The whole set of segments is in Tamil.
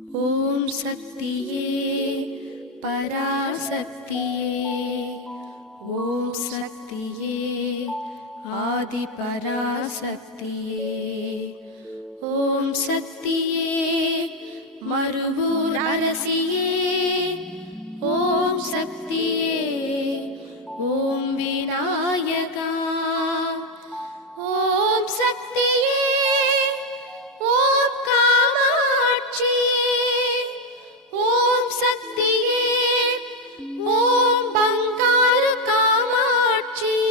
ஓம் சக்தியே பராசக்தியே, ஓம் சக்தியே ஆதி பராசக்தியே, ஓம் சக்தியே மருவூர் அரசியே, ஓம் சக்தியே ஓம் விநாயகா, ஓம் சக்தியே ஓம் காமாட்சியே, ஓம் சக்தியே ஓம் பங்காரு காமாட்சியே.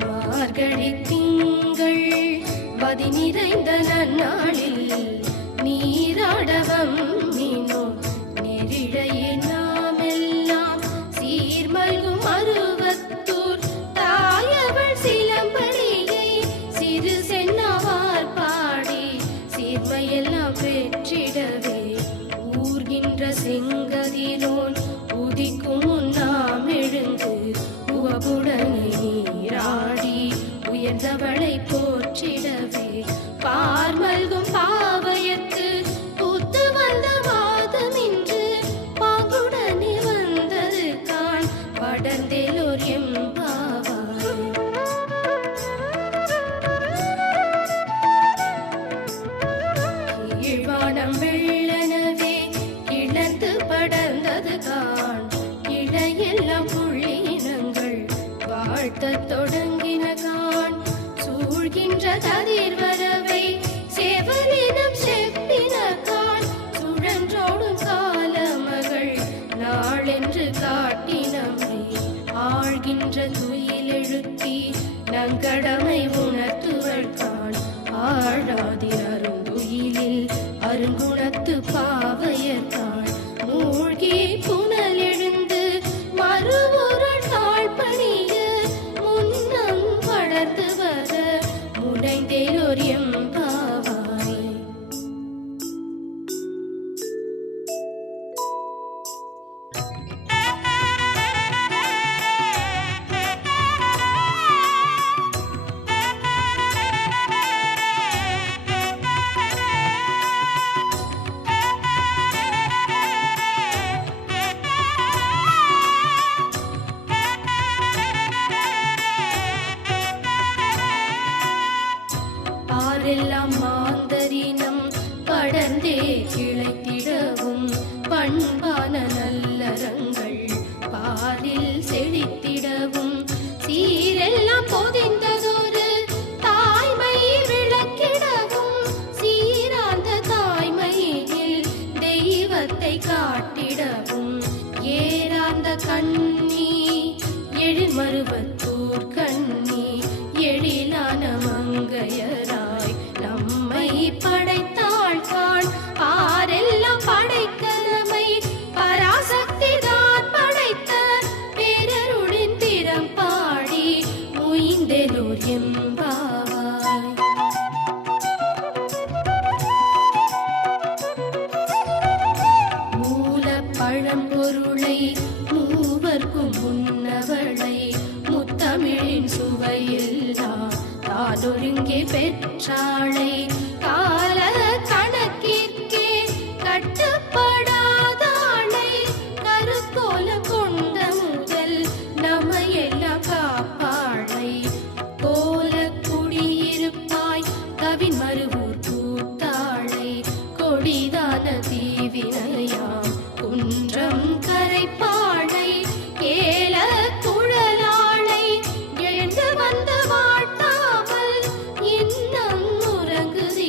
மார்கழி திங்கள் மதி நிறைந்த நன்னாளில் நீராடவம் நீனும் நெறிழையே நாமெல்லாம் சீர்மல்கும் அருவத்தூர் தாயவள் சிலம்படியை சிறு சென்னவார் பாடி சீர்மையெல்லாம் பெற்றிடவே ஊர்கின்ற செங்கதிரோன் உதிக்கும் முன்னாம் எழுந்து உவப்புடனே நீராடி உயர்ந்தவளை போற்றிடவே பார்மல்கும் பாவையத்து பூத்து வந்த மாதமின்று பாங்குடனே வந்தது காண் படர்ந்தேலோர் எம்பாவாய். கீழ்வானம் வெள்ளனவே கிளந்து படர்ந்தது காண் இழையெல்லாம் புள்ளினங்கள் வாழ்த்தத் தொடங்கின காண் சூழ்கின்ற கதிர் வரவை சேவலினம் செப்பின காண் சுழன்றோடும் காலமகள் நாளென்று காட்டினமை ஆழ்கின்ற துயிலெழுத்தி நங்கடமை உணர்த்துவள் காண் ஆழாதி அருந்துயிலில் அருங்குணத்து பாவையர் காண் மூழ்கி புனல் எழுந்து மறுவுருள் தாழ்பணிய முன்னம் வளர்ந்து வர முனைந்தேலோர் எம்பாவாய். பாரெல்லாம் மாந்தரினம் படர்ந்தே கிளைத்திடவும் பண்பான நல்லறங்கள் பாரில் செழித்திடவும் சீரெல்லாம் பொதிந்ததொரு தாய்மை விளக்கிடவும் சீரார்ந்த தாய்மையில் தெய்வத்தை காட்டிடவும் ஏறார்ந்த கண்ணி எழில்மருவத்தூர் கண்ணி எழிலான மங்கையராய் நம்மை படைத்தாள் காண் பாரெல்லாம் படைக்கலமை பராசக்தி தான் படைத்த பேரருளின் திறம் பாடி முயந்தெலோர் எம்பாவாய். மூல பழம்பொருளை மூவர்க்கும் முன்னவளை முத்தமிழின் சுவையெல்லாம் தானொருங்கே பெற்றாளை கால கணக்கிற்கே கட்டுப்படாதாளை கருக்கோலம் கொண்ட முதல் நம்மையெல்லாம் காப்பாளை கோல குடியிருப்பாய் கவின் மருவூர் கூத்தாளை கொடிதான தீவினையாம் குன்றம் கரைப்பாளை கேல குழலாளை எழுந்து வந்த வாட்டாமல் இன்னும் உறங்குதே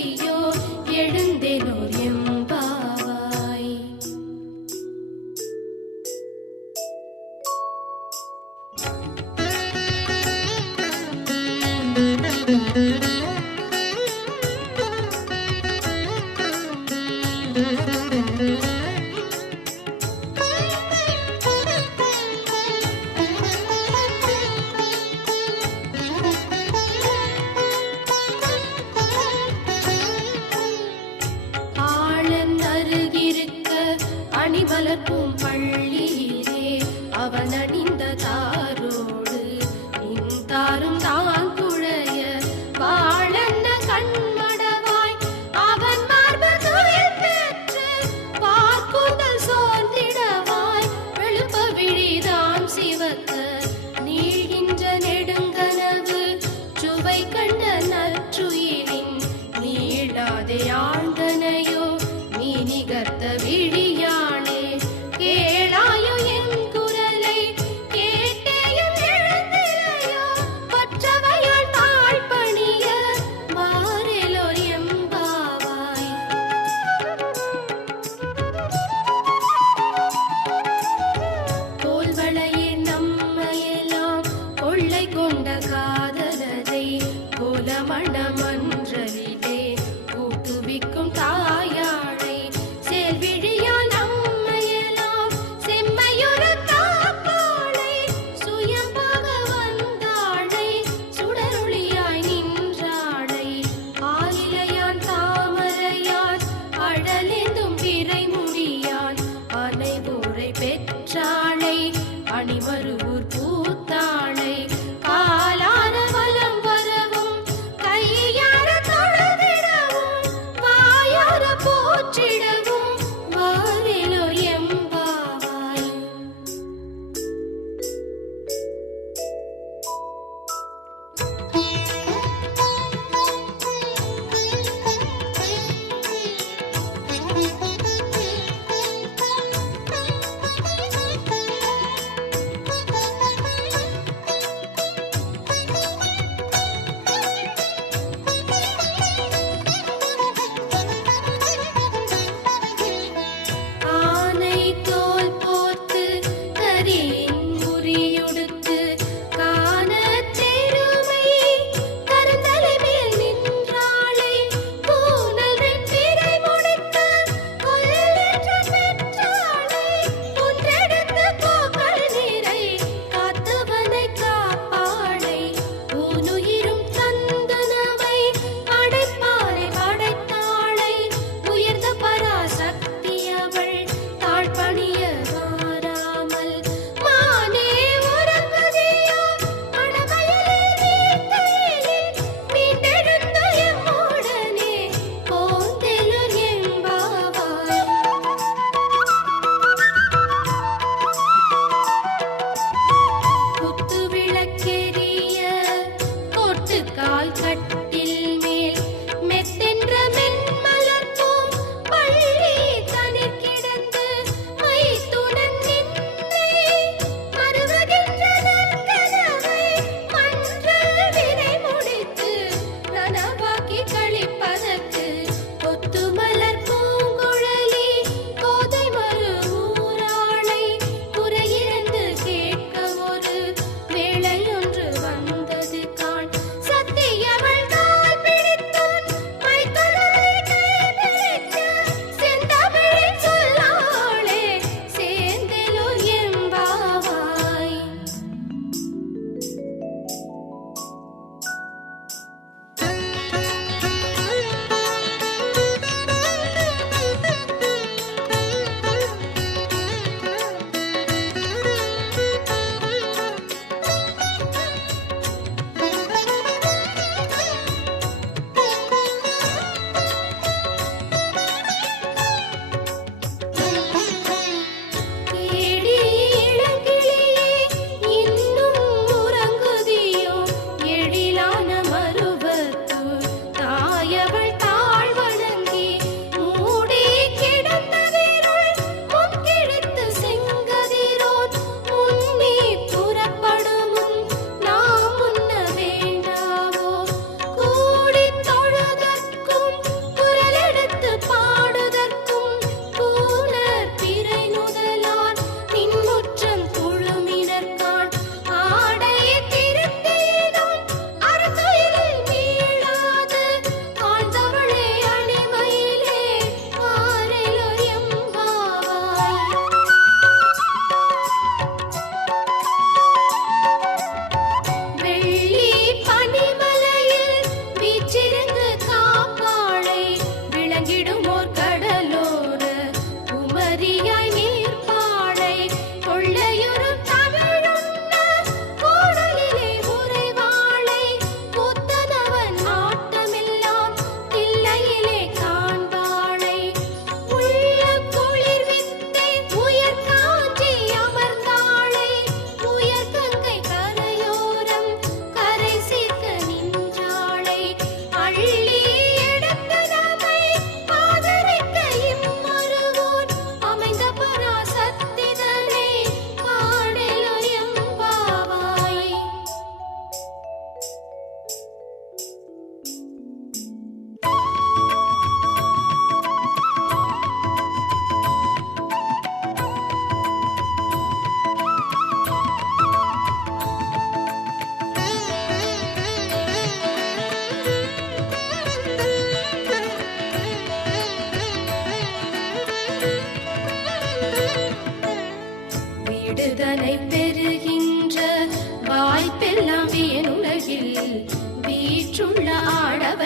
தாரும் தான் குழைய வாழன்ன கண்மடவாய் அவன் மார்பு துயில் பெற்று பார்க்குதல் சோர்ந்திடவாய் எழுப்ப விழிதான் சிவக்க நீழ்கின்ற நெடுங்கனவு சுவை கண்ட நற்றுயிரின் நீளாதே ஆழ்ந்தனையோ நீ நிகர்த்த விழியானே கேளாயோ என் குரலை கேட்டேயும் எழுந்திரையோ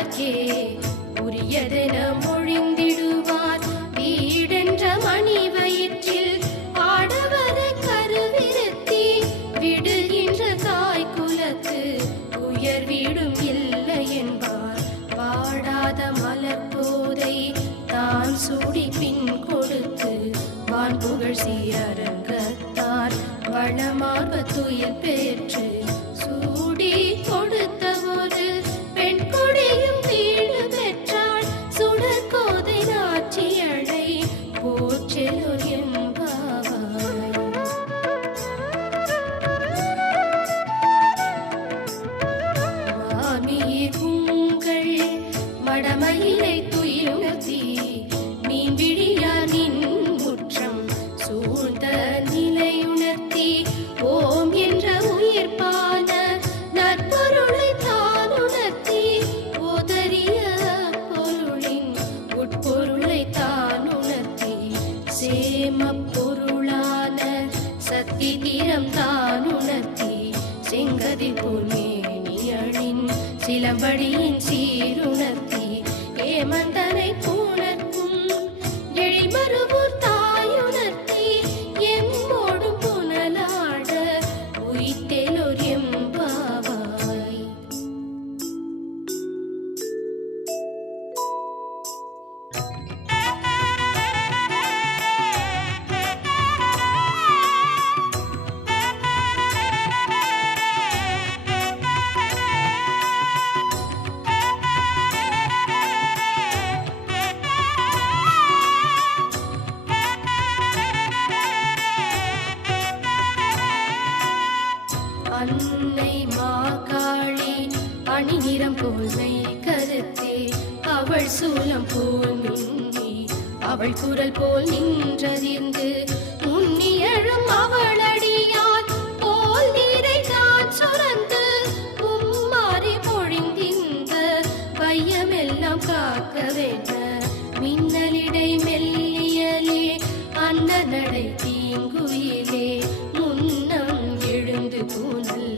அவர்க்கே உரியதென மொழிந்திடுவார். வீடென்ற மணி வயிற்றில் ஆடவரை கருவிருத்தி விடுகின்ற தாய் குலத்து உயர் வீடும் இல்லை என்பார். வாடாத மலர் போதை தான் சூடி பின் கொடுத்து வான் புகழ் சீரங்கத்தார் வளமார்ப துயில் பெற்று சூடி கொடுத்த ஒரு பெண் கொடியும் வீடு பெற்றாள். சுடற்கோதை நாச்சியழை போற்றெலோர் என்பாவாய். மாமீர் உங்கள் மடமயிலை துயிலுணர்த்தி மீன் விழியார் நின் முற்றம் சூழ்ந்த நிலையுணர்த்தி ஓம் என்ற உயிர்ப்பான நற்பொருளை தான் உணர்த்தி ஓதரிய பொருளின் உட்பொருளை தான் உணர்த்தி சேம பொருளான சக்தி தீரம் தான் உணர்த்தி செங்கதி பூமேனியனின் சிலம்படியின் சீருணர்த்தி ஏமந்தனை பூணர்க்கும் எழிமருவூர் தாயுணர்த்தி எம்மோடும் புனலாட உயிர்த்தெலோர் எம்பாவாய். அன்னை மாகாளி அணிநிறம் போல்மை கருத்தே அவள் சூலம் போல் மின்னி அவள் குரல் போல் நின்றதிர்ந்து முன்னியழும் அவளடியால் போல் நீரை தான் சுரந்து உம்மாறி பொழிந்திந்த பையமெல்லாம் காக்க வேண்ட மின்னலிடை மெல்லியலே அன்ன நடை தீங்குயிலே முன்னம் எழுந்து கூனல்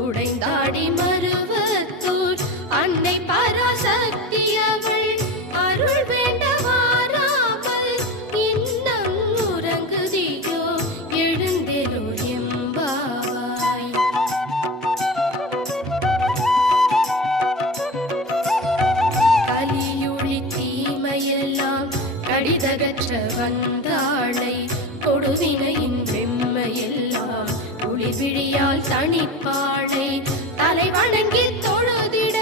உடைந்தாடி மருவத்தூர் அன்னை பராசக்தி அவள் அருள் வேண்ட வாராமல் இன்னம் உறங்குதியோ எழுந்தெலோ எம்பாவாய். கலியுழி தீமையெல்லாம் கடிதகற்ற வந்தாளை கொடுவினையின் வெம்மையெல்லாம் ஒளிவிழியால் தனிப்பாளை தலை வணங்கி தொழுதிட